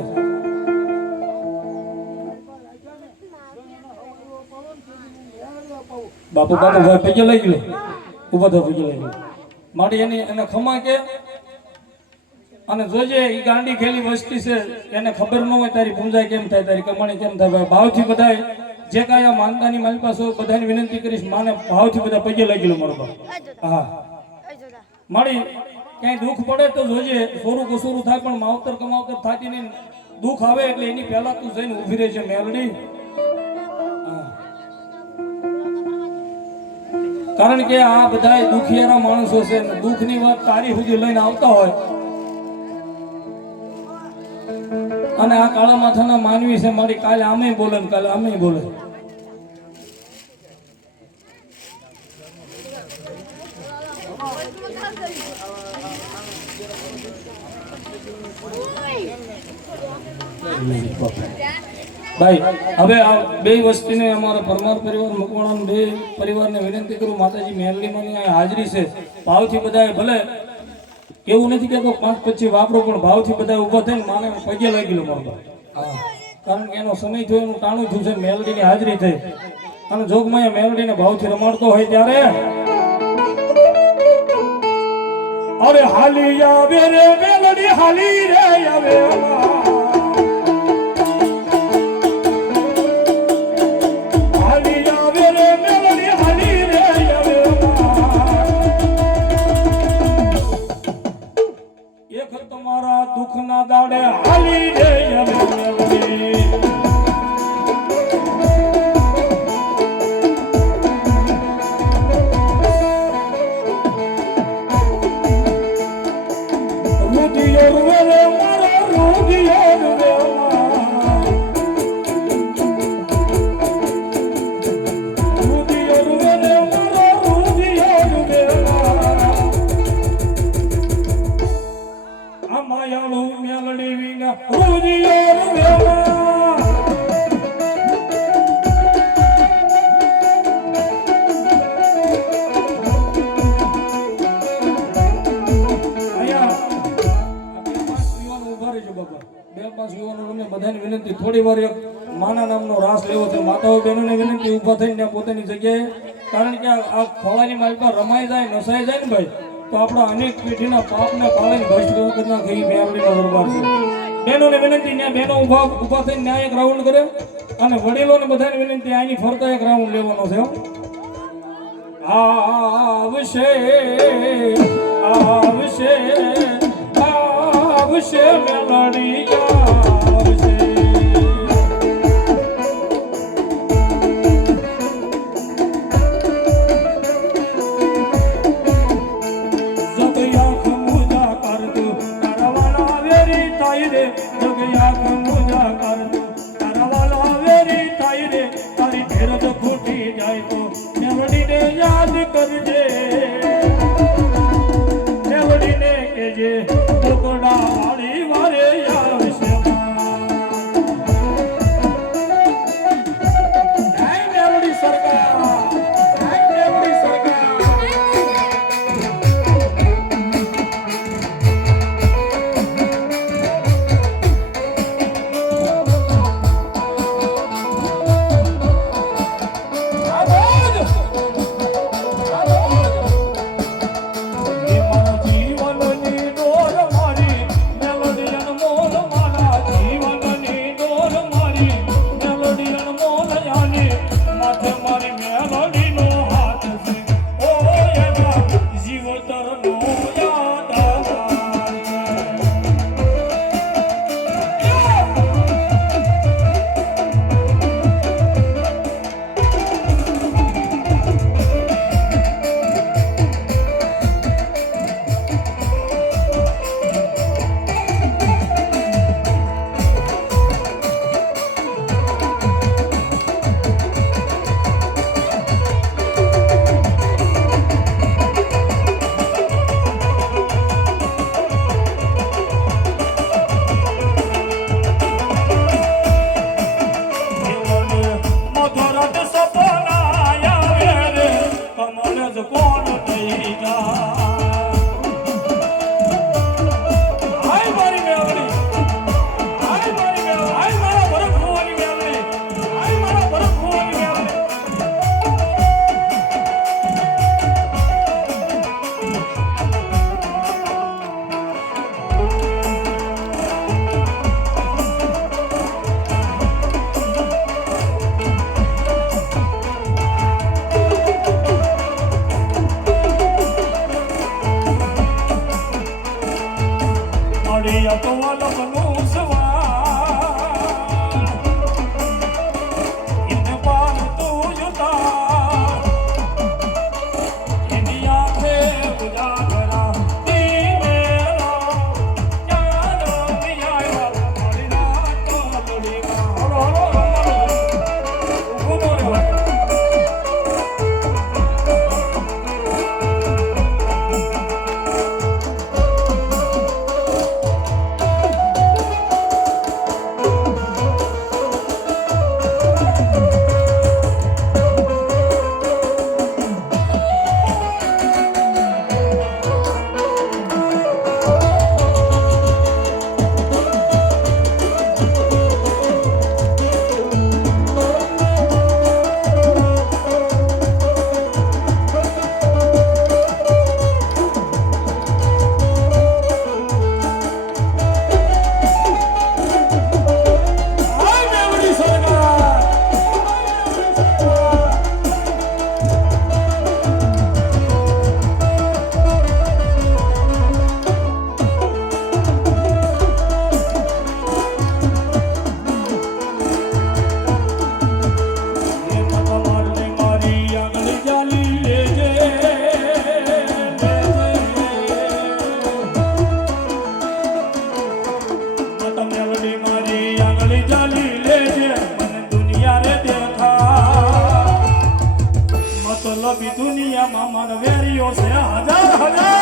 બાપુ ભાઈ પૈકે લઈ ગયો ઉભા થયો પૈકે લઈ ગયો મારી એને ખમા કે અને જોજે ઈ ગાંડી ખેલી વસ્તી છે એને ખબર ન હોય તારી પૂંજાઈ કેમ થાય તારી કમાણી કેમ થાય ભાઈ ભાવથી બધાય જે કાંઈ આ માનતાની મારી પાસે બધાની વિનંતી કરીશ માને ભાવથી બધા પગે લાગી લો મારો બાપ હા મારી ક્યાંય દુઃખ પડે તો જોજે સોરું કસોરું થાય પણ માવતર કમાવતર થતી નહીં દુઃખ આવે એટલે એની પહેલા તું જઈને ઊભી રહે છે મેલડી કારણ કે આ બધા દુખિયારા માણસો છે દુઃખની વાત તારી સુધી લઈને આવતા હોય અને આ કાળા માથાના માનવી છે મારી કાલે આમે બોલે ને કાલે આમે બોલે ભાઈ હવે આ બે વસ્તીને અમારા પરમાર પરિવાર મકવાણા બે પરિવારને વિનંતી કરું માતાજી મેલડીમાંની હાજરી છે ભાવથી બધાએ ભલે એવું નથી કે 5-25 વાપરો પણ ભાવથી બધા ઊભા થઈને માને પગે લાગી લો મારો હા કારણ કે એનો સમય થયો એનું ટાણું થયું છે મેલડીની હાજરી થઈ અને જોગમાયા મેલડીને ભાવથી રમાડતો હોય ત્યારે અરે હાલી આવે રે મેલડી હાલી રે આવે હાલી આવે રે મેલડી હાલી રે આવે એક તમારા દુઃખના દાડે હાલી રે આવે મેલડી થોડી વાર એક માના નામનો રાસ લેવો છે માતાઓ બહેનોને વિનંતી ઊભા થઈને પોતાની જગ્યાએ કારણ કે આ ખોળાની માલિકા રમાઈ જાય નસાઈ જાય ને ભાઈ તો આપણા અનેક પેઢીના પાપને પાળીને ભસ્મ કરી નાખે એ મેલડીનો દરબાર છે બહેનોને વિનંતી ત્યાં બહેનો ઊભા થઈને ત્યાં એક રાઉન્ડ કરે અને વડીલોને બધાને વિનંતી આની ફરતા એક રાઉન્ડ લેવાનો છે આવશે આવશે આવશે મેલડી આવશે કરજે મેલડીને કેજે ટુકડા વાળી વારે આવશે દુનિયામાં મારા વેરીઓ છે હજાર હજાર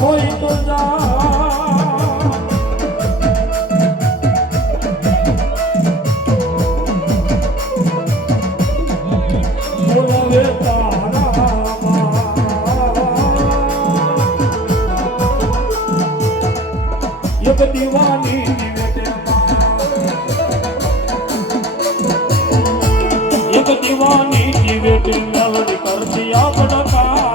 હોય તો જા બોલાવે તારા એક દીવાની એક દીવાની જીવેટે મેલડી કરતી આપડકા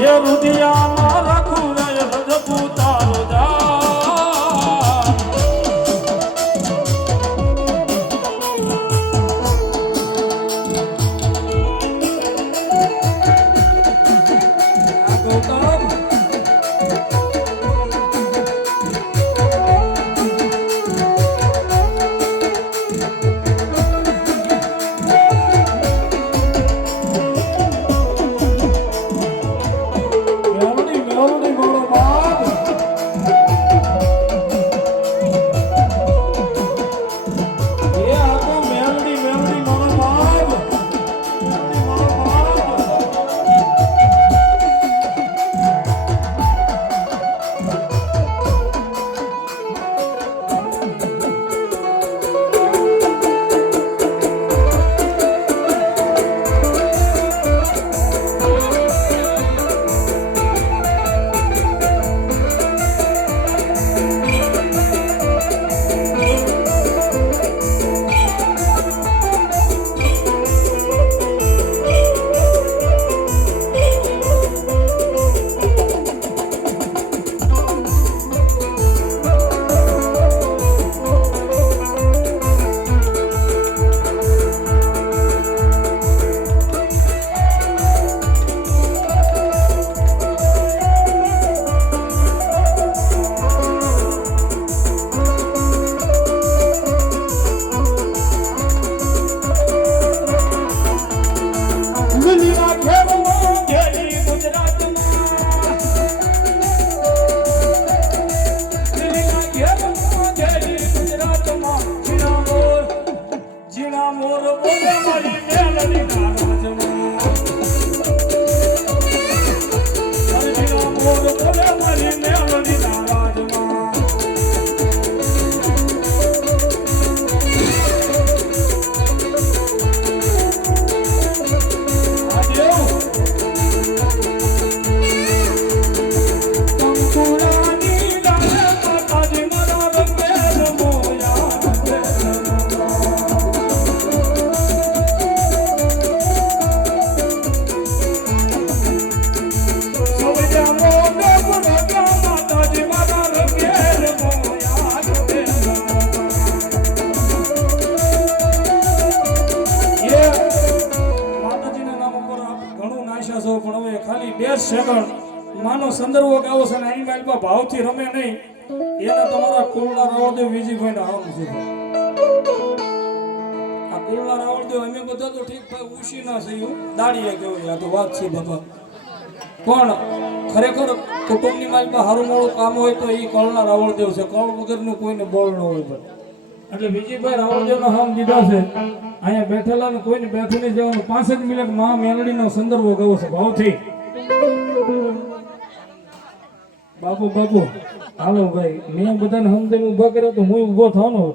ये रुदिया मारा खुले रजपूतारो जा સેકન્ડ માનો સંદર્ભો ગાવો છે ને અહીં માલમાં ભાવથી રમે નહીં એને તમારા કુલના રાવળદેવ વિજયભાઈને આમ છે આ કુલના રાવળદેવ અમે બધા તો ઠીક ભાઈ ઉશી ના થયું દાડીએ કહેવાય આ તો વાત છે બાબા પણ ખરેખર કુટુંબની માલમાં હારું મોડું કામ હોય તો એ કળના રાવળદેવ છે કળ વગરનું કોઈને બોલ ન હોય ભાઈ એટલે વિજયભાઈ રાવળદેવનો હમ દીધા છે અહીંયા બેઠેલા ને કોઈને બેઠું નહીં જવાનું 5 મિનિટ માં મેલડીનો સંદર્ભો ગાવો છે ભાવથી બાપુ બાપુ હાલો ભાઈ મેં બધાને હમદઈને ઊભા કર્યા તો હું ઊભો થવાનો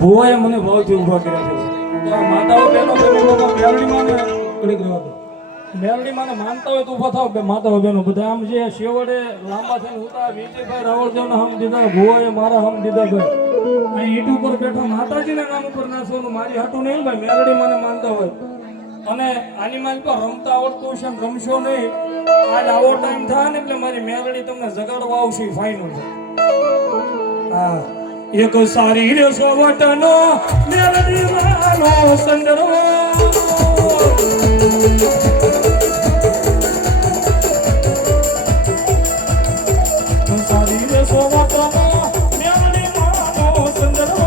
ભુવાએ મને ભાવથી ઊભા કર્યા છે તો આ માતાઓ બહેનો મેલડી માને કડીક રહેવા દો મેલડી માને માનતા હોય તો ઊભા થાવ બે માતાઓ બહેનો બધા આમ જે શેવડે લાંબા થઈને ઉતા વિજયભાઈ રાવળદેવના હમ દીધા ભુવાએ મારા હમ દીધા ભાઈ અહીં ઈટ ઉપર બેઠા માતાજીના નામ ઉપર નાસવાનું મારી હાટું નહીં ભાઈ મેલડી માને માનતા હોય અને આની માં પર રમતા આવડતું છે રમશો નહીં આજ આવો ટાઈમ થાય ને એટલે મારી મેલડી તમને જગાડવા આવશે ફાઇનલ હા એક સારી રે સોવટનો મેલડી વાલો સંદરો સારી રે સોવટનો મેલડી વાલો સંદરો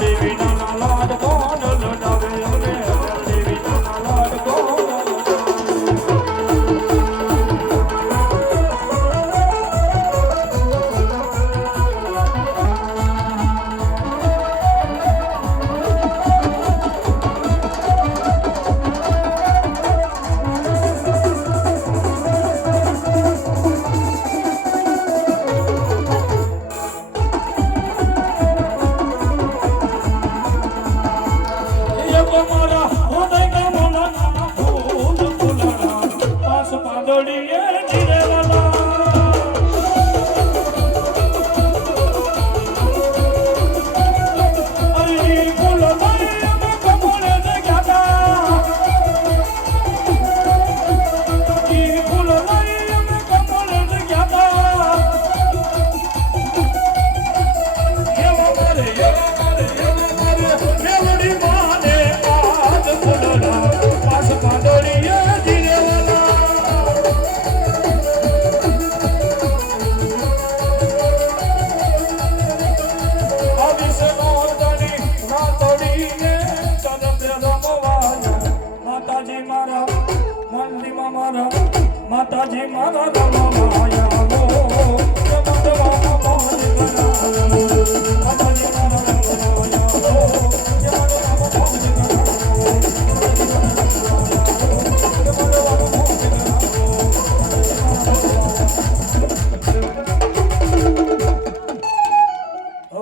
મેલડી વિનાના લાડ કોણ લડાવે અમને મેલડી વિનાના લાડ કોણ માતાજી મારા રમવાયા લો માતાજી મારા રમવાયા લો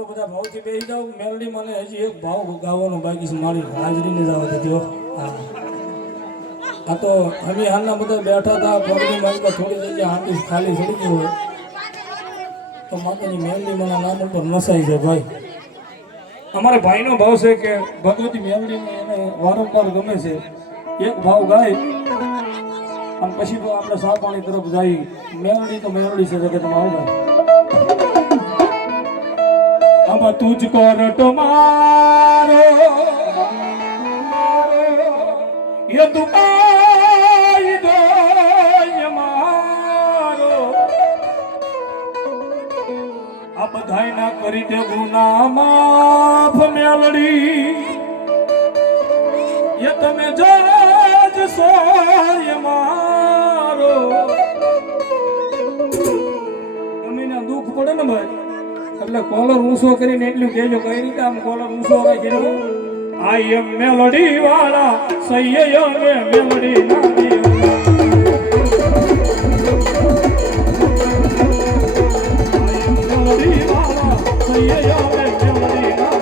બધા ભાવથી બેસી જાવ મેલડી મને હજી એક ભાવ ગાવાનો બાકી છે મારી હાજરીને જવા દેજો આ તો અમે હાલના બધા બેઠા હતા પગની મારી થોડી જગ્યા હાંડી ખાલી થઈ ગઈ હોય તો માતાજી મેલડી મને નામ ઉપર નસાઈ છે ભાઈ અમારા ભાઈનો ભાવ છે કે ભગવતી મેલડીને એને વારંવાર ગમે છે એક ભાવ ગાય અને પછી તો આપણે સા પાણી તરફ જઈ મેલડી તો મેલડી છે કે તમે આવો अब तुझको रट मारो ये दुआई दो ये मारो अब बधाई ना करी दे गुना माफ मेलड़ी ये तमे जज सोय मारो તમને દુઃખ પડે ને ભાઈ એટલે કોલર ઊંચો કરીને એટલું કહેજો કઈ રીતે આમ કોલર ઊંચો રાખીને આઈ એમ મેલોડી વાળા સૈયે મેલોડી નાની આઈ એમ મેલોડી વાળા સૈયે મેલોડી નાની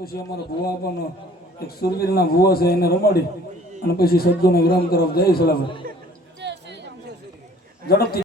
પછી અમારા ભુવા પણ એક સુરવીરના ભુવા છે એને રમાડી અને પછી શબ્દોને વિરામ તરફ જઈ સલામ ઝડપથી